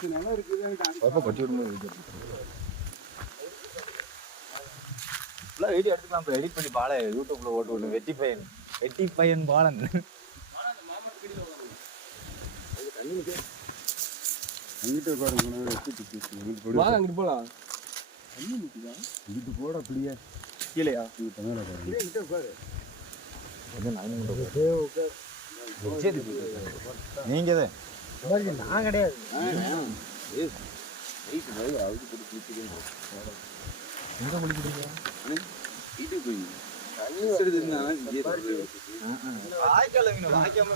கொட்டி விடும்போது வீடியோ எடுத்துக்கலாம். இப்போ எடிட் பண்ணி பால யூடியூப்ல ஓட்டு விடு. வெட்டி பையன் பாலன். அங்கிட்டு போலாம். இங்கிட்டு போட அப்படியே கீழேயா நீங்க நான் கிடையாது.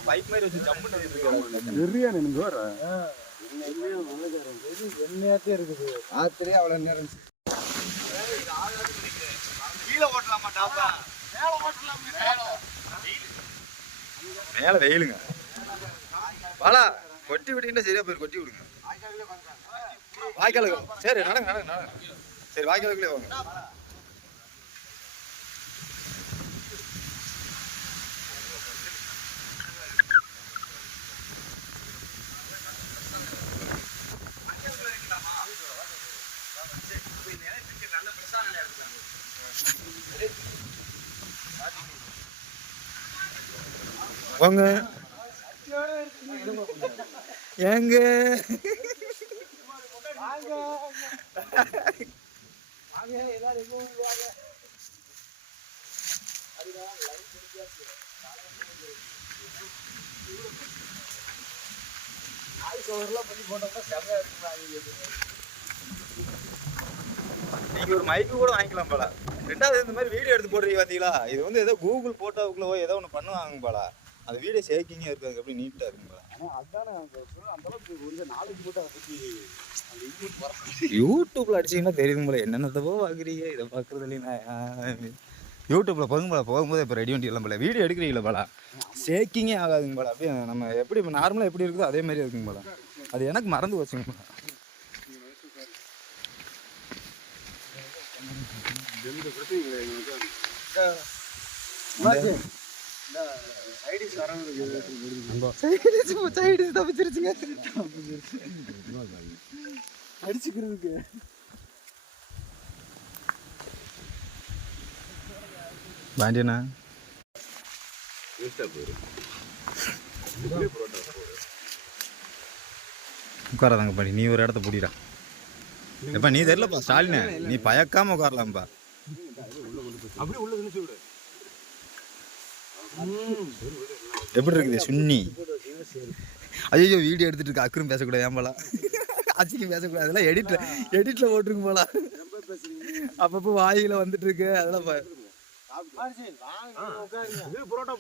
பைப் மாதிரி வச்சு ஜம்ப் என்னையாத்தே இருக்குது. ஆத்திரே அவ்வளவு நேரம் கீழே ஓட்டலாமா டாப்பா? மேல வெயிலுங்க. பாலா கொட்டி விட்டீங்கன்னா சரியா போய் கொட்டி விடுங்க. வாய்க்காலுக்கு சரி நடங்க. சரி வாய்க்காலுக்குள்ளே வாங்க. வாங்க ஏங்க நீங்க ஒரு மைக்கு கூட வாங்கிக்கலாம் போல. ரெண்டாவது இந்த மாதிரி வீடியோ எடுத்து போடுறீங்க பாத்தீங்களா? இது வந்து ஏதோ கூகுள் போட்டோவுக்குள்ளவோ ஏதோ ஒன்று பண்ணுவாங்க போல. அது வீடியோ ஷேக்கிங்காக இருக்குது. எப்படி நீட்டாக இருக்கும் போல. யூடியூப்ல அடிச்சிங்கன்னா தெரியுது போல. என்னென்னதோ பார்க்குறீங்க. இதை பார்க்குறது இல்லைன்னா யூடியூப்ல போகும்போது இப்போ ரெடி வண்டி எல்லாம் போல. வீடியோ எடுக்கிறீங்களா போல. ஷேக்கிங்கே ஆகாதுங்க போல. அப்படியே நம்ம எப்படி நார்மலாக எப்படி இருக்குதோ அதே மாதிரி இருக்குங்க போல. அது எனக்கு மறந்து வச்சுங்க போல. அடிச்சுக்கிறதுக்கு பாண்டியண்ணா உட்காராதாங்க பாடி. நீ ஒரு இடத்த பிடிடா. எப்பா நீ தெரியலப்பா ஸ்டாலின். நீ பயக்காம உட்காரலாம்ப்பா. அப்படியே உள்ள திணிச்சு விடு. எப்படி இருக்குது சுன்னி? ஐயோ வீடியோ எடுத்துட்டு இருக்கு. அக்கறம் பேசக்கூடாது. ஏன் போல அச்சிக்கும் பேசக்கூடாது. அதெல்லாம் எடிட்ல போட்டிருக்கு போல. அப்பப்போ வாயில வந்துட்டு இருக்கு. அதெல்லாம் புரோட்டா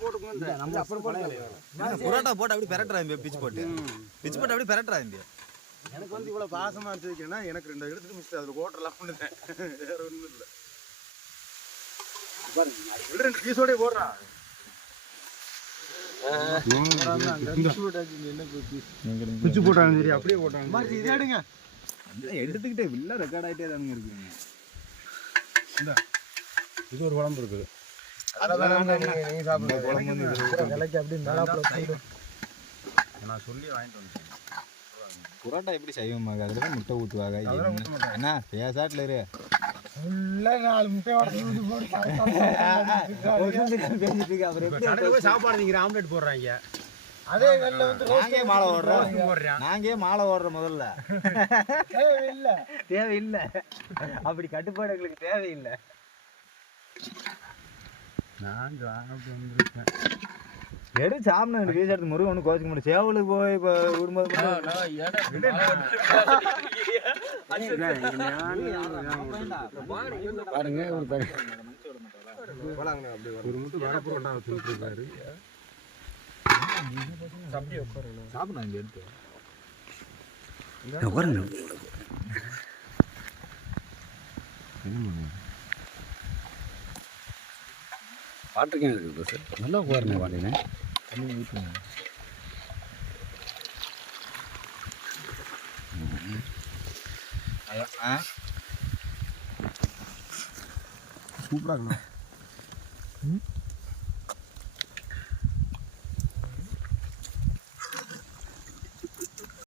போட்டு அப்படி பெரட்டுறாங்க. பிச்சு போட்டு அப்படி பெரட்டுறாங்க. எனக்கு வந்து இவ்வளவு பாசமா இருந்துச்சுன்னா எனக்கு 2 எடுத்துட்டு மிஸ் அதுல ஓட்டலாம் பண்ணுறேன். வேற ஒன்றும் இல்லை. பாருங்க 2 பீஸோடய போடுறான். பிச்சு போட்டாங்க. சரி அப்படியே போட்டாங்க. இதை எடுங்க. எடுத்துக்கிட்டே இல்லை ரெக்கார்ட் ஆகிட்டே தானுங்க இருக்குங்க. இது ஒரு குழம்பு இருக்குது. நான் சொல்லி வாங்கிட்டு வந்தேன். புரோட்டா எப்படி செய்வோமாங்க? அதில் தான் முட்டை ஊற்றுவாங்க. என்ன பேசாட்டில் இரு. சாப்பாடு நீங்க ஆம்லெட் போடுறாங்க. அதே வெள்ள வந்து நாங்கே மாலை ஓடுறோம். முதல்ல தேவையில்லை. அப்படி கட்டுப்பாடு எங்களுக்கு தேவையில்லை. நான் வந்திருக்கேன். எடு சாப்பிட வீச எடுத்து முருகன் ஒன்று கோச்சிக்க முடியும். சேவலுக்கு போய் இப்போ விடும்போது பாருங்க ஒரு முட்டை வரப்புறம் வச்சுருக்காரு. சாப்பிடணும். இங்கே எடுத்து வாட்டர் கேன் இருக்குது சார். நல்லா போகிறேன் வாட்டினே. தண்ணி ஊற்றுங்க. சூப்பராக இருக்கணும்.